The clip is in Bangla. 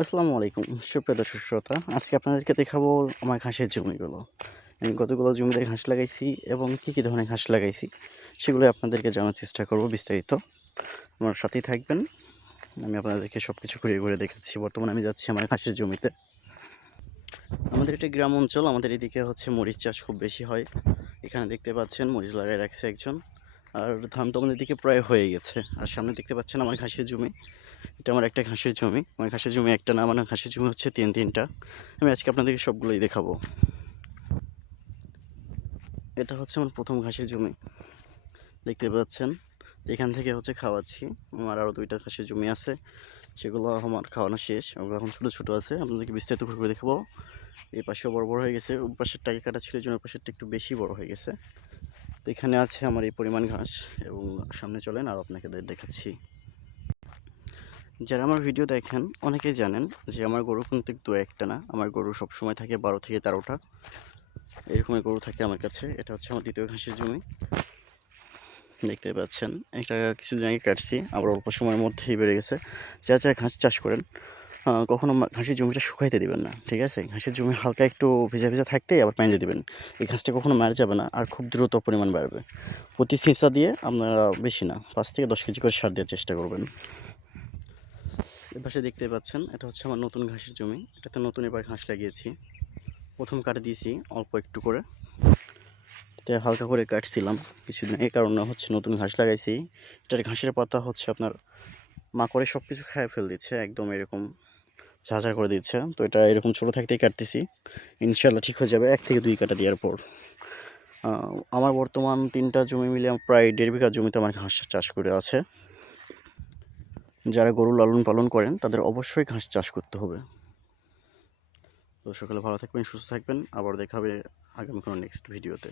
আসসালামু আলাইকুম, সুপ্রিয় দর্শক শ্রোতা, আজকে আপনাদেরকে দেখাবো আমার ঘাসের জমিগুলো। আমি কতগুলো জমিতে ঘাস লাগাইছি এবং কী কী ধরনের ঘাস লাগাইছি, সেগুলো আপনাদেরকে জানার চেষ্টা করব বিস্তারিত। আমার সাথেই থাকবেন, আমি আপনাদেরকে সব কিছু ঘুরে ঘুরে দেখাচ্ছি। বর্তমানে আমি যাচ্ছি আমার ঘাসের জমিতে। আমাদের এটা গ্রাম অঞ্চল, আমাদের এদিকে হচ্ছে মরিচ চাষ খুব বেশি হয়। এখানে দেখতে পাচ্ছেন মরিচ লাগাই রাখছে একজন। আর ধান তো আমাদের দিকে প্রায় হয়ে গেছে। আর সামনে দেখতে পাচ্ছেন আমার ঘাসের জমি। এটা আমার একটা ঘাসের জমি। আমার ঘাসের জমি একটা না, আমার ঘাসের জমি হচ্ছে তিন তিনটা। আমি আজকে আপনাদেরকে সবগুলোই দেখাবো। এটা হচ্ছে আমার প্রথম ঘাসের জমি। দেখতে পাচ্ছেন? এখান থেকে হচ্ছে খাওয়াচ্ছি। আমার আরও দুইটা ঘাসের জমি আছে। সেগুলো আমার খাওয়ানো শেষ। ওগুলো এখন ছোটো ছোটো আছে। আপনাদেরকে বিস্তারিত করে দেখাবো। এই পাশেও বড় বড় হয়ে গেছে। ওই পাশের টাকে কাটা ছিল জন্য পাশেরটা একটু বেশি বড় হয়ে গেছে। তো এখানে আছে আমার এই পরিমাণ ঘাস এবং সামনে চলেন আর আপনাকে দেখাচ্ছি। যারা আমার ভিডিও দেখেন, অনেকেই জানেন যে আমার গরু কিন্তু দু একটা না। আমার গরু সব সময় থাকে বারো থেকে তেরোটা। এরকমই গরু থাকে আমার কাছে। এটা হচ্ছে আমার দ্বিতীয় ঘাসের জমি। দেখতে পাচ্ছেন এটা কিছু জায়গায় কাটছি। আবার অল্প সময়ের মধ্যেই বেড়ে গেছে। যা যা ঘাস চাষ করেন কখনো ঘাসের জমিটা শুকাইতে দিবেন না, ঠিক আছে? ঘাসের জমি হালকা একটু ভিজা ভিজা থাকতেই আবার পানি দিবেন। এই ঘাসটা কখনো মারা যাবে না আর খুব দ্রুত পরিমাণ বাড়বে। প্রতি সিঁচা দিয়ে আপনারা বেশি না, পাঁচ থেকে দশ কেজি করে সার দেওয়ার চেষ্টা করবেন। এপাশে দেখতে পাচ্ছেন, এটা হচ্ছে আমার নতুন ঘাসের জমি। এটাতে নতুন এবার ঘাস লাগিয়েছি। প্রথম কাটে দিয়েছি, অল্প একটু করে। এতে হালকা করে কাটছিলাম। কিছুদিন এই কারণে হচ্ছে নতুন ঘাস লাগাইছি। এটার ঘাসের পাতা হচ্ছে আপনার মাকড়ে সব কিছু খেয়ে ফেল দিচ্ছে একদম এরকম ঝাঁঝার করে দিচ্ছে। তো এটা এরকম ছোটো থাকতেই কাটতেছি। ইনশাল্লাহ ঠিক হয়ে যাবে। এক থেকে দুই কাটা দেওয়ার পর। আমার বর্তমান তিনটা জমি মিলে প্রায় দেড় বিঘা জমিতে আমার ঘাস চাষ করে আছে। যারা গরু লালন পালন করেন, তাদের অবশ্যই ঘাস চাষ করতে হবে। তো সকালে ভালো থাকবেন, সুস্থ থাকবেন। আবার দেখা হবে আগামী কোনো নেক্সট ভিডিওতে